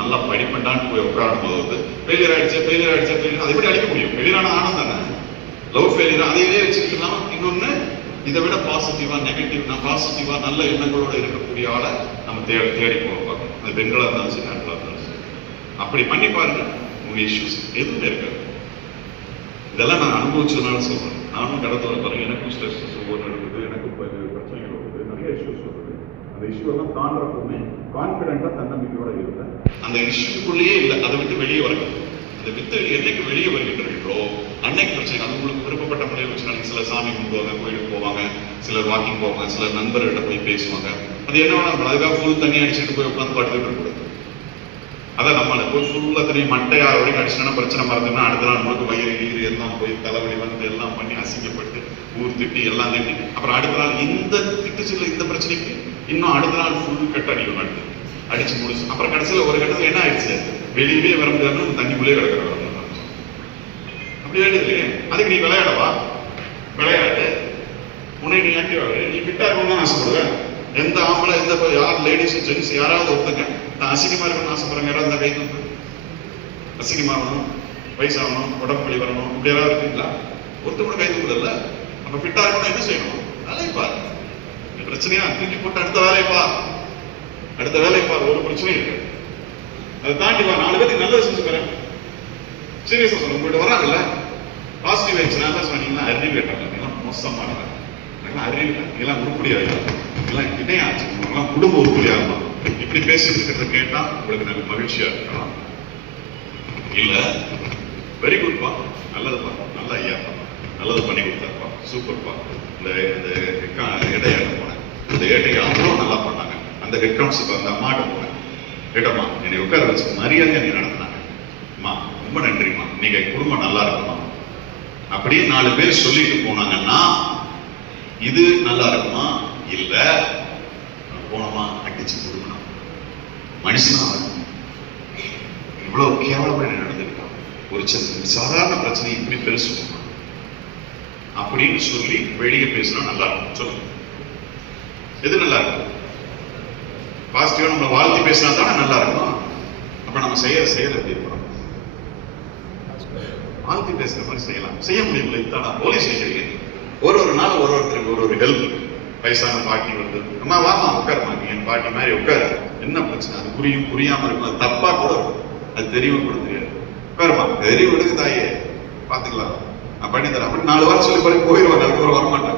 நல்லா படிப்பண்டான்னு போய் உட்காரும் போது வந்து ஃபெயிலியர் ஆயிடுச்சு ஃபெயிலியர் ஆயிடுச்சு ஃபெயிலியர் அதை எப்படி அடிக்க முடியும்? ஃபெயிலியரான ஆனந்தம் தானே. லவ் ஃபெயிலியர் அதையே வச்சுக்கலாம் இன்னொன்னு இதை விட பாசிட்டிவா நெகட்டிவ்னா பாசிட்டிவா நல்ல எண்ணங்களோட இருக்கக்கூடிய ஆளை நம்ம தேடி தேடி போக பார்க்கணும். அது பெண்களாக இருந்தாலும் சரி ஆண்களா இருந்தாலும் சரி. அப்படி பண்ணி பாருங்க உங்க இஷ்யூஸ் எதுவுமே இருக்காது. இதெல்லாம் நான் அனுபவிச்சதுனால சொல்றேன். நானும் கடத்துல பாருங்க எனக்கும் ஸ்ட்ரெஸ் ஒவ்வொரு இருக்குது எனக்கும் பல பிரச்சனைகள் வருது நிறைய இஷ்யூஸ் வருது அந்த இஷ்யூ கான்பிடண்டா தன்னம்பிக்கையோட இருந்தேன் அந்த இஷ்யூக்குள்ளேயே இல்லை அதை விட்டு வெளியே வரணும் அந்த வித்து என்னைக்கு வெளியே வருகின்றீர்களோ அன்னைக்கு பிரச்சனை அது உங்களுக்கு விருப்பப்பட்ட முறையில் வச்சு நாளைக்கு சில சாமி கும்பிடுவாங்க கோயிலுக்கு போவாங்க சிலர் வாக்கிங் போவாங்க சிலர் நண்பர்கிட்ட போய் பேசுவாங்க. அது என்ன வேணாலும் அதுக்காக ஃபுல் தண்ணி அடிச்சுட்டு போய் உட்காந்து பாட்டுட்டு இருக்கக்கூடாது அதான் நம்மளுக்கு போய் ஃபுல்லா தண்ணி மட்டையா வரைக்கும் அடிச்சுனா பிரச்சனை மறந்துன்னா அடுத்த நாள் முழுக்க வயிறு கீறு எல்லாம் போய் தலைவலி வந்து எல்லாம் பண்ணி அசிங்கப்பட்டு ஊர் திட்டி எல்லாம் திட்டி அப்புறம் அடுத்த நாள் இந்த திட்டுச்சுல இந்த பிரச்சனைக்கு இன்னும் அடுத்த நாள் ஃபுல் கட் அடிக்கும் அடுத்து அடிச்சு முடிச்சு. அப்புறம் கடைசியில ஒரு கட்டத்துல என்ன ஆயிடுச்சு? வெளியவே வர முடியாது தண்ணிக்குள்ளே கிடக்குற அப்படி ஆயிடுது அதுக்கு நீ விளையாடவா விளையாட்டு. உன்னை நீ ஆக்டிவா நீ ஃபிட்டா இருக்கணும்னு ஆசைப்படுவேன் எந்த ஆம்பளை எந்த யார் லேடிஸ் ஜென்ஸ் யாராவது ஒருத்தங்க. நான் அசிங்கமா இருக்கணும்னு ஆசைப்படுறேன். யாராவது இந்த கை தூக்கு அசிங்கமாகணும் வயசாகணும். உடம்பு வலி வரணும். இப்படி யாராவது இருக்கீங்களா? ஒருத்தர் கூட கை தூக்குதல்ல அப்ப ஃபிட்டா இருக்கணும் என்ன செய்யணும்? வேலையை பாருங்க பிரச்சனையா தூக்கி போட்டு அடுத்த வேலையை பார் அடுத்த வேலையை பார் ஒரு பிரச்சனையும் இருக்கு அதை தாண்டி வா நாலு பேருக்கு நல்லது செஞ்சு தரேன் சீரியஸா சொல்றேன் உங்கள்கிட்ட வராங்கல்ல பாசிட்டிவ் வைப்ஸ் நல்லா சொன்னீங்கன்னா அறிவு கேட்டாங்க நீங்களாம் மோசமானவங்க நீங்களாம் அறிவு இல்லை. நீங்களாம் எல்லாம் என்ன ஆச்சு உங்களாம் குடும்ப உருப்படியா இருக்கும் இப்படி பேசிட்டு இருக்கிறத கேட்டா உங்களுக்கு நல்ல மகிழ்ச்சியா இருக்கலாம் இல்ல வெரி குட்பா நல்லதுப்பா நல்ல ஐயா நல்லது பண்ணி கொடுத்தாருப்பா சூப்பர்ப்பா இந்த இந்த இடையாட போனேன் அந்த ஏட்டைக்கு அவ்வளோ நல்லா பண்ணாங்க. அந்த ஹெட் கவுன்சில் அந்த அம்மாட்ட போனேன் கேட்டம்மா என்னை உட்கார வச்சு மரியாதையாக நீ நடத்தினாங்க. அம்மா ரொம்ப நன்றிம்மா. நீங்க குடும்பம் நல்லா இருக்குமா அப்படியே நாலு பேர் சொல்லிட்டு போனாங்கன்னா இது நல்லா இருக்குமா? இல்ல போனோமா? அடிச்சு கொடுக்கணும். மனுஷனா இருக்கும் இவ்வளவு கேவலமாக என்ன நடந்திருக்கான். ஒரு சின்ன சாதாரண பிரச்சனை இப்படி பெருசு அப்படின்னு சொல்லி வெளியே பேசினா நல்லா இருக்கும். சொல்லுங்க. எது நல்லா இருக்கும் பாசிட்டிவா நம்மளை வாழ்த்தி பேசினா தானே நல்லா இருக்கும் அப்ப நம்ம செய்யற செயல் எப்படி இருக்கணும்? வாழ்த்தி பேசுற மாதிரி செய்யலாம். செய்ய முடியல இதானா போலீஸ் செய்யறீங்க ஒரு ஒரு நாள் ஒரு ஒருத்தருக்கு ஒரு ஒரு ஹெல்ப் வயசான பாட்டி வந்து அம்மா வாமா உட்காருமா நீ என் பாட்டி மாதிரி உட்காரு. என்ன பிரச்சனை? அது புரியும் புரியாம இருக்கும். அது தப்பா கூட இருக்கும். அது தெரியும் கூட தெரியாது. உட்காருமா தெரியும் விடுங்க தாயே. பாத்துக்கலாம் நான் பண்ணி தரேன். அப்படி நாலு வாரம் சொல்லி பண்ணி போயிடுவாங்க அதுக்கப்புறம் வரமாட்டாங்க.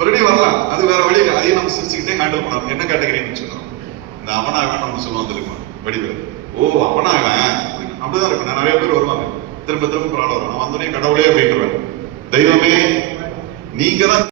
மறுபடியும் வரலாம். அது வேற வழி இல்லை. அதையும் நம்ம சிரிச்சுக்கிட்டே ஹேண்டில் பண்ணலாம். என்ன கேட்டகரின்னு வச்சுக்கணும் இந்த அவனாகன்னு நம்ம சொல்லுவோம் தெரியுமா? வடிவேல். ஓ அவனாகவன். அப்படிதான் இருக்கும். நான் நிறைய பேர் வருவாங்க. திரும்ப திரும்ப ப்ராப்ளம் வரும் நான் வந்தோடனே கடவுளே அப்படின்றேன் தெய்வமே நீங்க தான்